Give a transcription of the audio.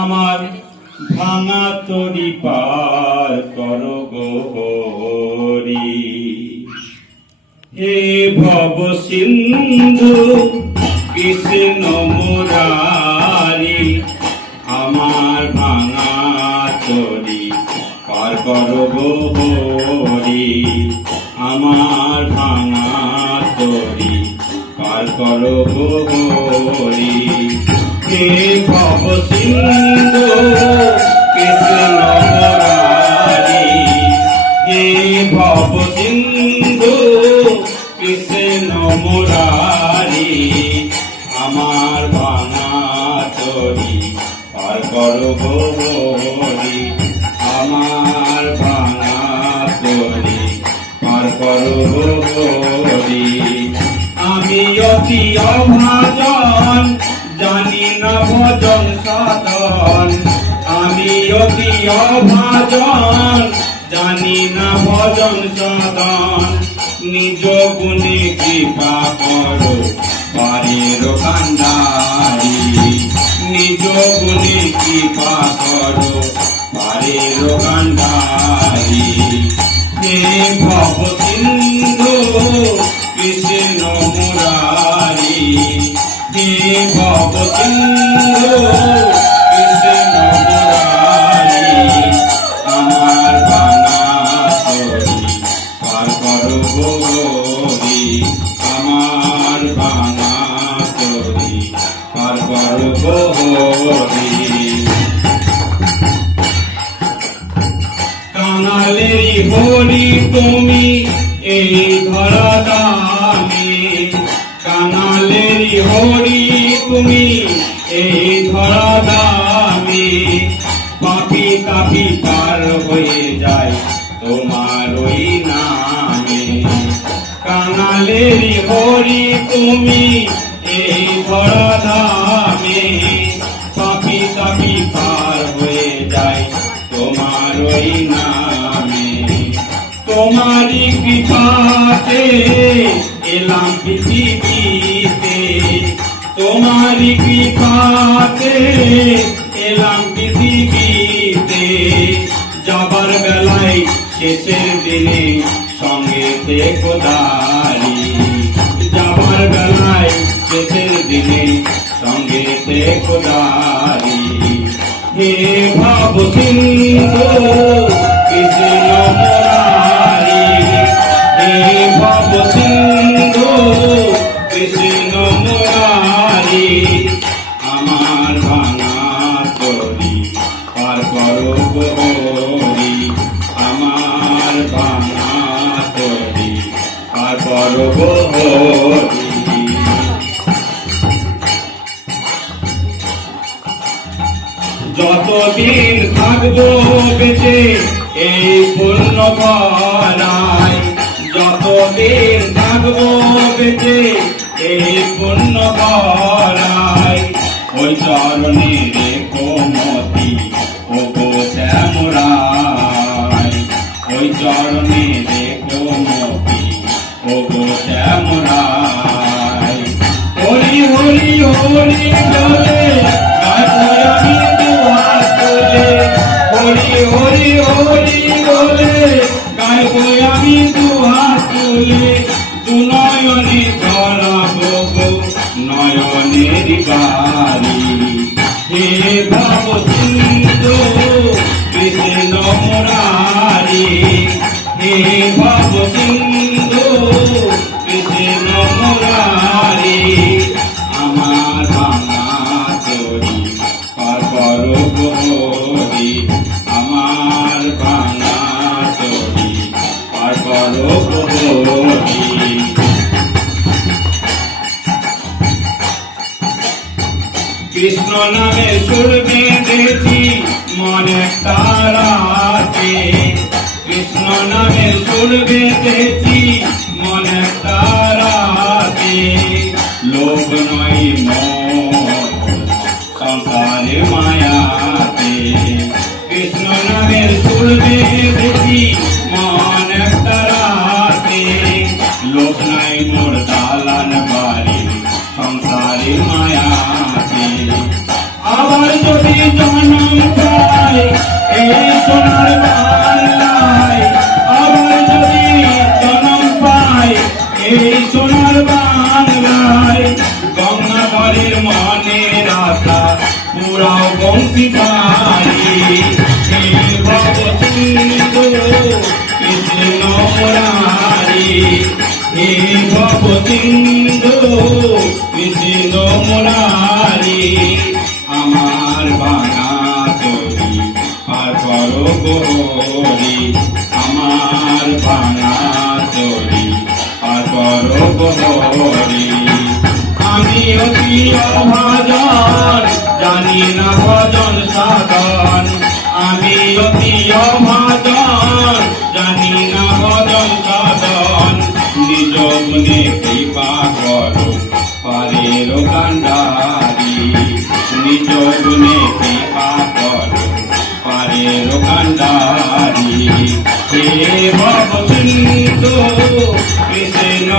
আমার ভাঙা তরি পার করো গো হরি। হে ভব সিন্ধু কৃষ্ণ মুরারি, আমার ভাঙা তরি পার করো গো হরি। আমার ভাঙা তরি পার করো গো হরি। হে ভব সিন্ধু কৃষ্ণ মুরারি, হে ভব সিন্ধু কৃষ্ণ মুরারি, আমার ভাঙা তরি পার করো গো হরি। আমার ভাঙা তরি পার করো গো হরি। আমি অতি অভাজন জানি না ভজন সাধন, আমি অতি অভাজন জানি না ভজন সাধন। নিজ গুণে কৃপা করো বাড়ির কান্ডারি, নিজ গুণে কৃপা করো বাড়ির কান্ডারি। হে ভব সিন্ধু কৃষ্ণ মুরারি, হে ভব সিন্ধু কৃষ্ণ মুরারি, আমার ভাঙা তরি পার করো গো হরি। আমার ভাঙা তরি পার করো গো হরি। কাঙালেরই হরি তুমি এই ধরা দামে, কাঙালেরই হরি তুমি এই ধরা দামে। পাপি তাপি পার হয়ে যায় তোমার ওই নামে। কাঙালেরই হরি তুমি এই ধরা দামে, পাপি তাপি পার হয়ে যায় তোমার ওই নামে। তোমারি কৃপাতে এলাম পৃথিবীতে, তোমারি কৃপাতে এলাম পৃথিবীতে। যাবার বেলায় শেষের দিনে সঙ্গে থেকো দাঁড়ি, যাবার বেলায় শেষের দিনে সঙ্গে থেকো দাঁড়ি। হে ভব সিন্ধু কৃষ্ণ মুরারি, হে ভব সিন্ধু কৃষ্ণ মুরারি, আমার ভাঙা তরি পার করো গো হরি। আমার ভাঙা তরি পার করো গো হরি। যতদিন থাকবো বেঁচে এই পুণ্য করায়, যতদিন থাকবো বেঁচে এই পুণ্য করায়। ওই চরণে রেখো মতি ও গো শ্যামরায়, ওই চরণে রেখো মতি ও গো শ্যামরায়। হরি হরি হরি বলে আমি দুহাত তুলে, হরি হরি হরি বলে গাইবো আমি দুহাত তুলে। দুনয়নে ধরাবো গো নয়নের বাড়ি। হে ভব সিন্ধু কৃষ্ণ মুরারি, হে ভব সিন্ধু কৃষ্ণ মুরারি, আমার ভাঙা তরি পার করো গো হরি। আমার ভাঙা তরি পার করো গো হরি। কৃষ্ণ নামে সুর বেঁধেছি মনে তারাতে, কৃষ্ণ নামে সুর বেঁধেছি মনে তারাতে। লোভ নয় সংসারে মায়াতে, কৃষ্ণ নামের সুর বেঁধেছি মনে তারাতে। লোভ নাই মোর দালান বাড়ি সংসারে মায়াতে। মনের আশা পুরাও বংশীধারী হে ভব সিন্ধু কৃষ্ণ মুরারি হে ভব সিন্ধু কৃষ্ণ মুরারি আমার বানা তরি আর করো গোহরি আমার বানা তরি আর করো গোহরি আমি অতি অভাজন জানি না ভজন সাধন আমি অতি অভাজন জানি না ভজন সাধন নিজ গুণে কৃপা করো পারের কান্ডারি নিজ গুণে কৃপা করো পারের কান্ডারি হে ভব সিন্ধু কৃষ্ণ